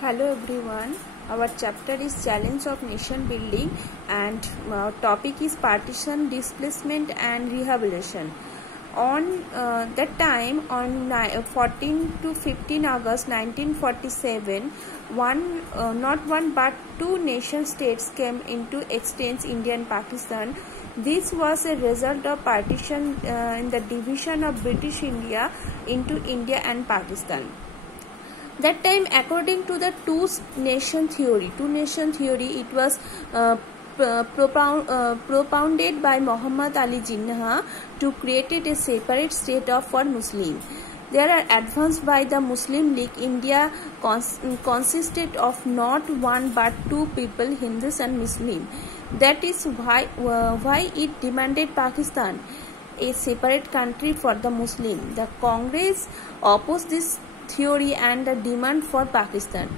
Hello everyone. Our chapter is Challenge of Nation Building and topic is Partition, Displacement and Rehabilitation. On that time, on 14 to 15 August 1947, not one but two nation states came into existence, India and Pakistan. This was a result of partition in the division of British India into India and Pakistan. That time, according to the two nation theory, it was propounded by Muhammad Ali Jinnah to create a separate state for Muslims. They are advanced by the Muslim League. India consisted of not one but two people, Hindus and Muslims. That is why it demanded Pakistan, a separate country for the Muslim. The Congress opposed this theory and the demand for Pakistan.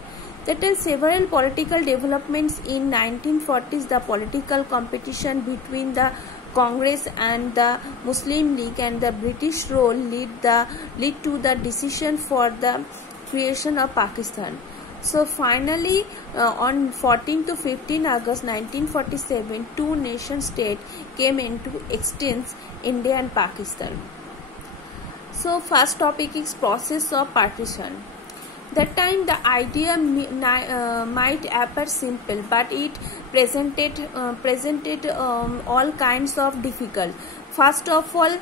There are several political developments in 1940s. The political competition between the Congress and the Muslim League and the British rule lead to the decision for the creation of Pakistan. So finally, on 14 to 15 August 1947, two nation states came into existence, India and Pakistan. So first topic is process of partition. That time the idea might appear simple, but it presented all kinds of difficult. First of all,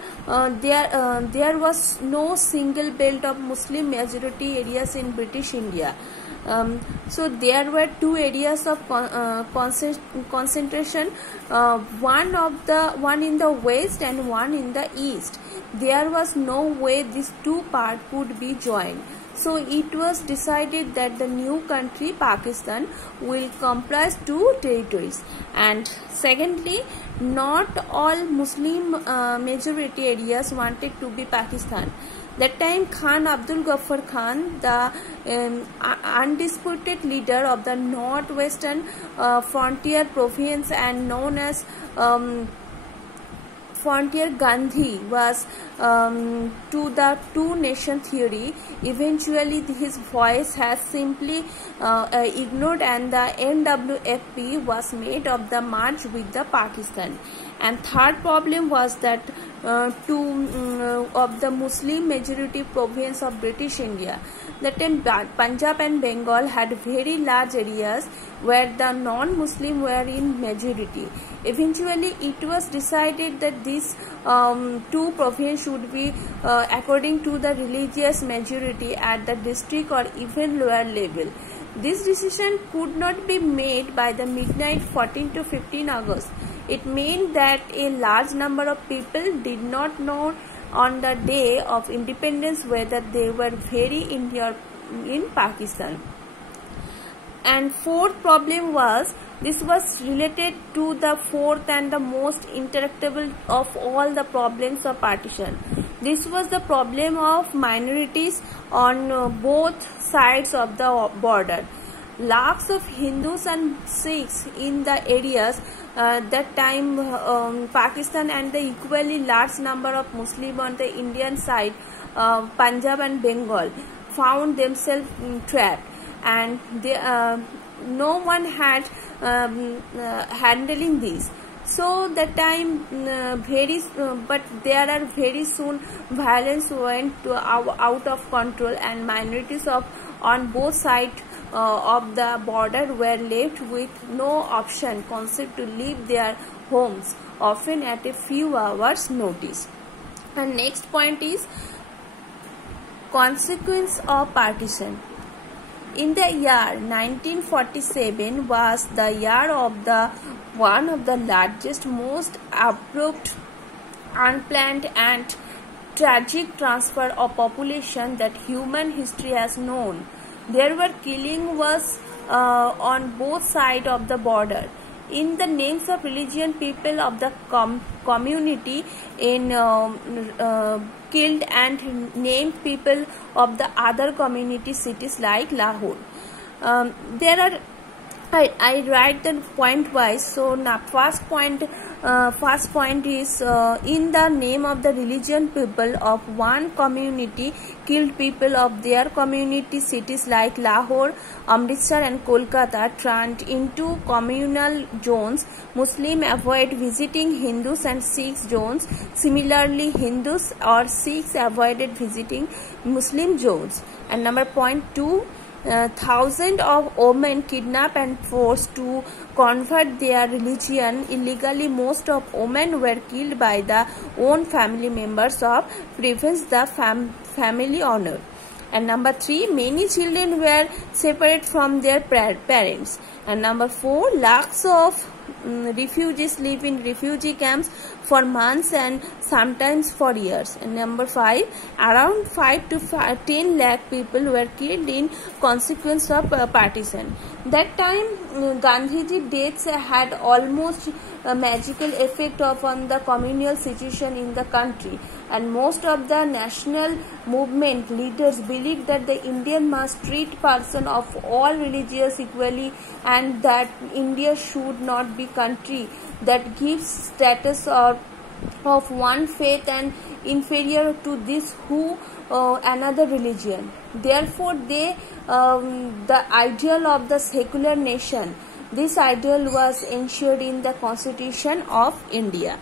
there was no single belt of Muslim majority areas in British India. So there were two areas of concentration, one in the west and one in the east. There was no way these two parts could be joined. So it was decided that the new country Pakistan will comprise two territories. And secondly, not all Muslim majority areas wanted to be Pakistan. That time Khan Abdul Ghaffar Khan, the undisputed leader of the northwestern frontier province and known as Frontier Gandhi, was to the two-nation theory. Eventually, his voice has simply ignored, and the NWFP was made of the merge with the Pakistan. And third problem was that two of the Muslim majority province of British India. That time Punjab and Bengal had very large areas where the non-Muslim were in majority. Eventually, it was decided that these two provinces should be according to the religious majority at the district or even lower level. This decision could not be made by the midnight 14 to 15 August. It meant that a large number of people did not know on the day of independence whether they were very in Pakistan. And fourth problem was, this was related to the fourth and the most intractable of all the problems of partition. This was the problem of minorities on both sides of the border. Lakhs of Hindus and Sikhs in the areas that time Pakistan, and the equally large number of Muslims on the Indian side, Punjab and Bengal, found themselves trapped, and no one had handling this. So that time but there are very soon violence went out of control, and minorities on both sides of the border were left with no option concept to leave their homes, often at a few hours notice. And next point is consequence of partition. In the year 1947 was the year of one of the largest, most abrupt, unplanned and tragic transfer of population that human history has known. There were killing was on both sides of the border. In the names of religion, people of the community killed and named people of the other community cities like Lahore. There are I write the point wise. So now first point, first point is in the name of the religion, people of one community killed people of their community. Cities like Lahore, Amritsar and Kolkata turned into communal zones. Muslims avoid visiting Hindus and Sikhs zones. Similarly, Hindus or Sikhs avoided visiting Muslim zones. And number point 2, thousands of women kidnapped and forced to convert their religion illegally. Most of women were killed by their own family members of prevents the family honor. And number 3, many children were separated from their parents. And number 4, lakhs of refugees live in refugee camps for months and sometimes for years. And number 5, around 5 to 10 lakh people were killed in consequence of partition. That time Gandhiji deaths had almost a magical effect on the communal situation in the country, and most of the national movement leaders believed that the Indian must treat person of all religions equally, and that India should not be country that gives status of one faith and inferior to this who another religion. Therefore, the ideal of the secular nation, this ideal was ensured in the Constitution of India.